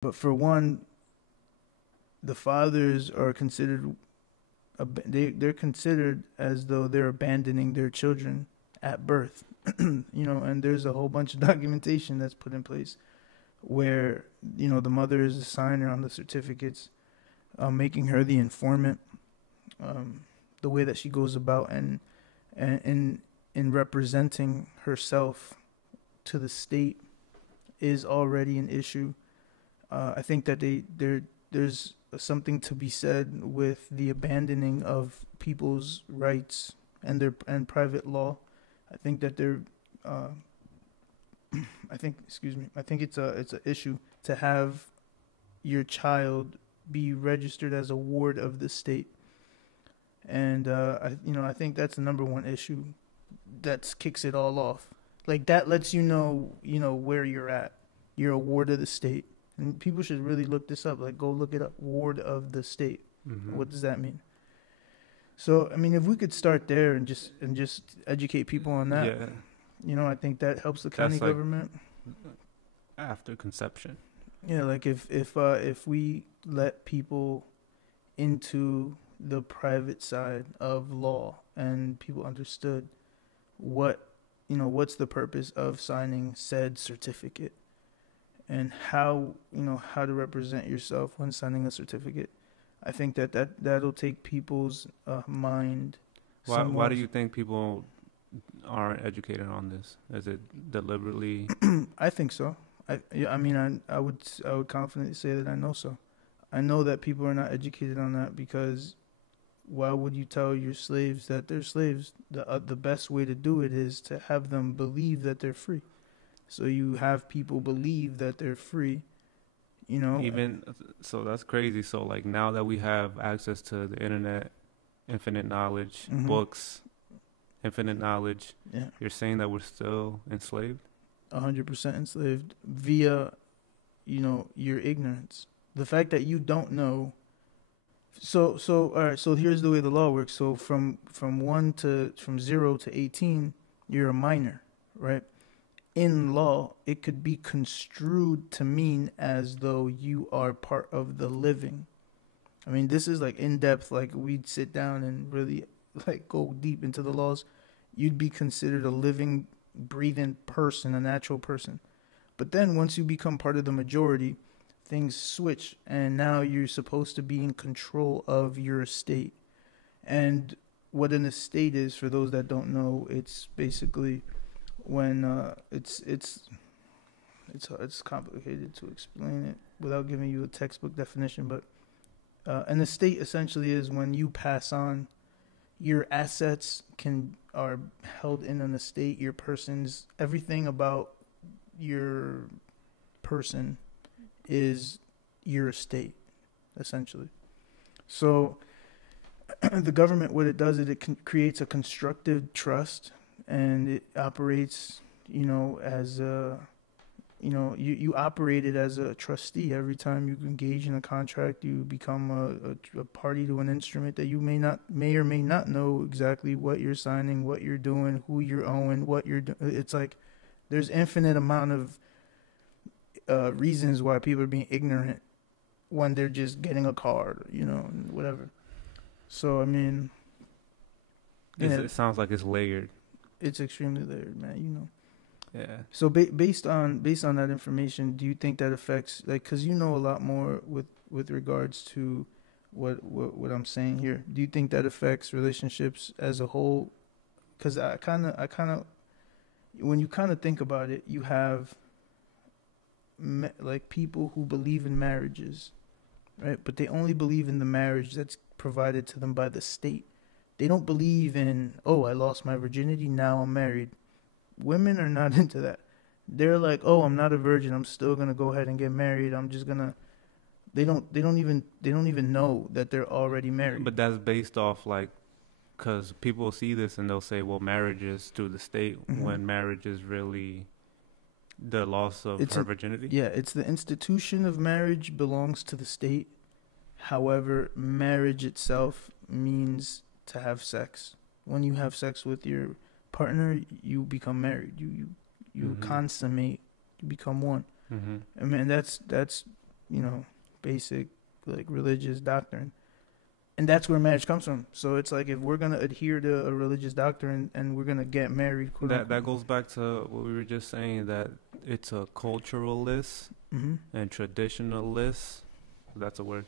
But for one, the fathers are considered they're considered as though they're abandoning their children at birth. And there's a whole bunch of documentation that's put in place where the mother is a signer on the certificates, making her the informant. The way that she goes about and in representing herself to the state is already an issue. I think that there's something to be said with the abandoning of people's rights and private law. I think that I think it's a issue to have your child be registered as a ward of the state. And I think that's the number one issue that kicks it all off. Like, that lets where you're at. You're a ward of the state. And people should really look this up. Like, go look it up. Ward of the state. Mm-hmm. What does that mean? So, I mean, if we could start there and just educate people on that, I think that helps the county government. After conception. Yeah, like if we let people into the private side of law and people understood what's the purpose of signing said certificate and how to represent yourself when signing a certificate, I think that'll take people's mind. Why do you think people aren't educated on this? Is it deliberately? I think so. I would confidently say that I know so. I know that people are not educated on that because why would you tell your slaves that they're slaves? The best way to do it is to have them believe that they're free. So you have people believe that they're free, Even so, that's crazy. So like now that we have access to the internet, infinite knowledge, Mm-hmm. books, infinite knowledge, Yeah. you're saying that we're still enslaved? 100% enslaved via, your ignorance. The fact that you don't know. So all right. So here's the way the law works. So from 0 to 18, you're a minor, right? In law, it could be construed to mean as though you are part of the living. I mean, this is like in depth. Like, we'd sit down and really like go deep into the laws. You'd be considered a living, breathing person, a natural person. But then once you become part of the majority, things switch, and now you're supposed to be in control of your estate. And what an estate is, for those that don't know, it's basically when it's complicated to explain it without giving you a textbook definition, but an estate essentially is when you pass on, your assets are held in an estate. Your person's everything about your person is your estate, essentially. So the government, what it does is it creates a constructive trust, and it operates, as a, you operate it as a trustee. Every time you engage in a contract, you become a party to an instrument that you may or may not know exactly what you're signing, what you're doing, who you're owing, what you're doing. It's like there's infinite amount of reasons why people are being ignorant when they're just getting a card, whatever. So, I mean, It sounds like it's layered. it's extremely layered, man, Yeah. So based on that information, do you think that affects, like, because you know a lot more with regards to what I'm saying here? Do you think that affects relationships as a whole? Because I kind of, when you kind of think about it, you have like people who believe in marriages, right? But they only believe in the marriage that's provided to them by the state. They don't believe in, oh, I lost my virginity, now I'm married. Women are not into that. They're like, oh, I'm not a virgin, I'm still gonna go ahead and get married. I'm just gonna. They don't even know that they're already married. But that's based off because people see this and they'll say, well, marriage is through the state, Mm-hmm. when marriage is really the loss of her virginity. Yeah, it's the institution of marriage belongs to the state. However, marriage itself means to have sex. When you have sex with your partner, you become married. You Mm-hmm. consummate. You become one. Mm-hmm. I mean, that's basic like religious doctrine. And that's where marriage comes from. So it's like if we're gonna adhere to a religious doctrine and we're gonna get married, that goes back to what we were just saying, that it's a culturalist and traditionalist. That's a word.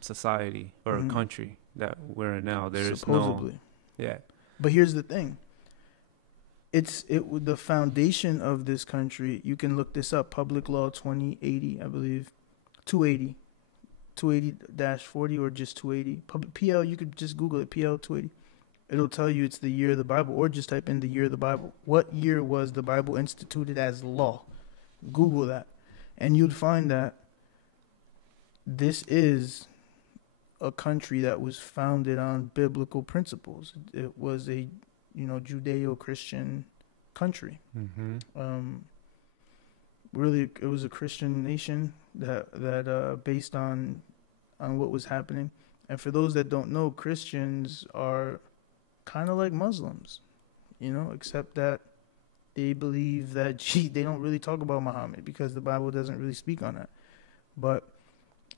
Society or a country that we're in now. There's supposedly. But here's the thing. The foundation of this country. You can look this up. Public Law 2080, I believe, 280. 280-40 or just 280. PL, you could just Google it, PL 280. It'll tell you it's the year of the Bible, or just type in the year of the Bible. What year was the Bible instituted as law? Google that. And you'd find that this is a country that was founded on biblical principles. It was a, Judeo-Christian country. Really, it was a Christian nation that based on what was happening. And for those that don't know, Christians are kind of like Muslims, except that they believe that they don't really talk about Muhammad because the Bible doesn't really speak on that. But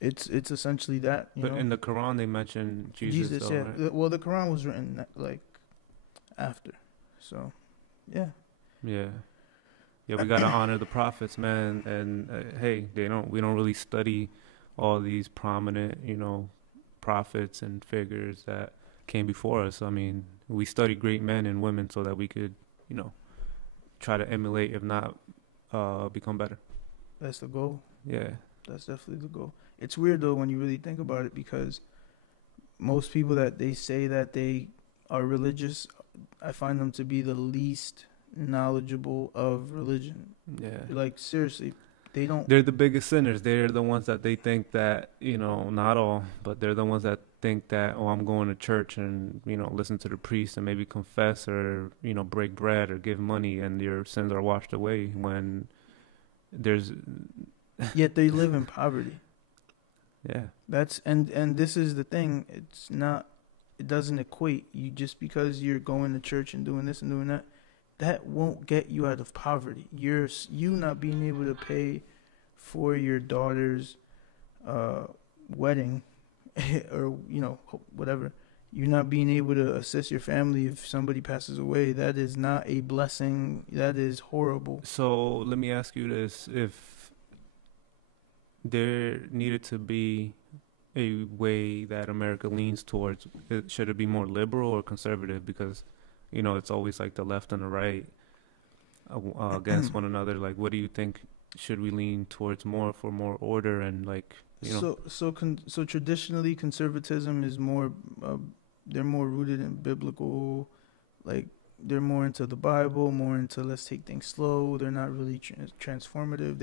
it's essentially that. But in the Quran they mention Jesus though, yeah. Right? Well, the Quran was written like after, so yeah. Yeah, we gotta honor the prophets, man. And hey, we don't really study all these prominent, prophets and figures that came before us. I mean, we study great men and women so that we could, try to emulate, if not, become better. That's the goal. Yeah, that's definitely the goal. It's weird though when you really think about it, because most people that they say that they are religious, I find them to be the least knowledgeable of religion. Yeah, like seriously. They're the biggest sinners. They're the ones that they think that, not all, but they're the ones that think that, I'm going to church and, listen to the priest and maybe confess or, break bread or give money and your sins are washed away, when there's... Yet they live in poverty. Yeah. And this is the thing. It doesn't equate. You just because you're going to church and doing this and doing that, that won't get you out of poverty. You not being able to pay for your daughter's wedding or, whatever. You not being able to assist your family if somebody passes away. That is not a blessing. That is horrible. So let me ask you this. If there needed to be a way that America leans towards, should it be more liberal or conservative? Because it's always like the left and the right against one another. Like, what do you think? Should we lean towards more for more order and like, So traditionally, conservatism is more. They're more rooted in biblical, like they're more into the Bible, more into let's take things slow. They're not really transformative.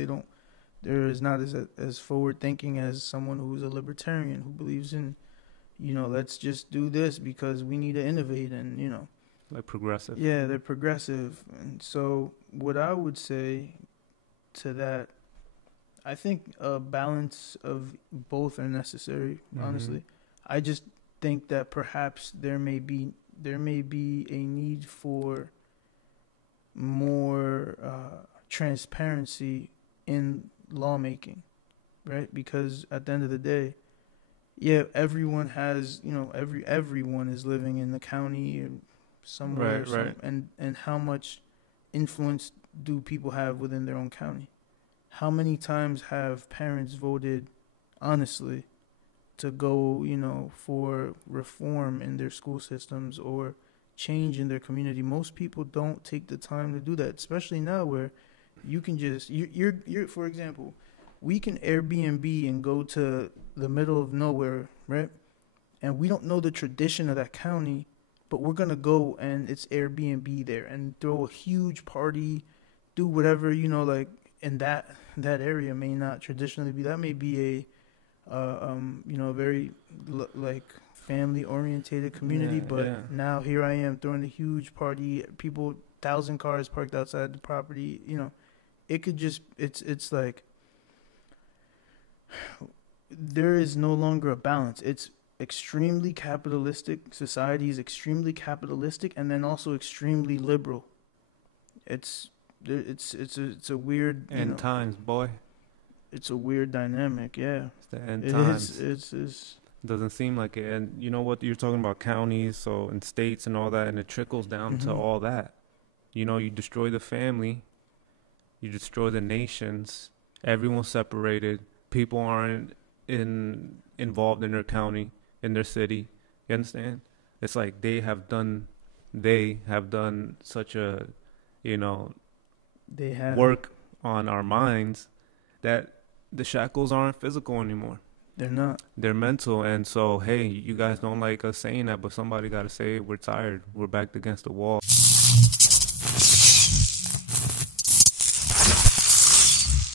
They're not as forward thinking as someone who's a libertarian who believes in, let's just do this because we need to innovate and like progressive. Yeah, they're progressive. And so what I would say to that, I think a balance of both are necessary, honestly. I just think that perhaps there may be a need for more transparency in lawmaking, right? Because at the end of the day, everyone has, everyone is living in the county and somewhere, right. And how much influence do people have within their own county? How many times have parents voted honestly to go, for reform in their school systems or change in their community? Most people don't take the time to do that, especially now where you can just you're for example, we can Airbnb and go to the middle of nowhere, right? And we don't know the tradition of that county, but we're gonna go and it's Airbnb there and throw a huge party, do whatever, like in that area may not traditionally be. That may be a very like family orientated community, but now here I am throwing a huge party, people, 1,000 cars parked outside the property. It could just it's like there is no longer a balance. It's extremely capitalistic. Society is extremely capitalistic and then also extremely liberal. It's a weird times, boy. it's a weird dynamic. Yeah, It's the end it times. is. It's Doesn't seem like it. And you know what? You're talking about counties, so and states and all that, and it trickles down to Mhm. all that. You know, you destroy the family, you destroy the nations. Everyone's separated. People aren't involved in their county, in their city. You understand? It's like they have done such a, you know, they have. work on our minds that the shackles aren't physical anymore. They're not. They're mental. And so, hey, you guys don't like us saying that, but somebody got to say it. We're tired. We're backed against the wall.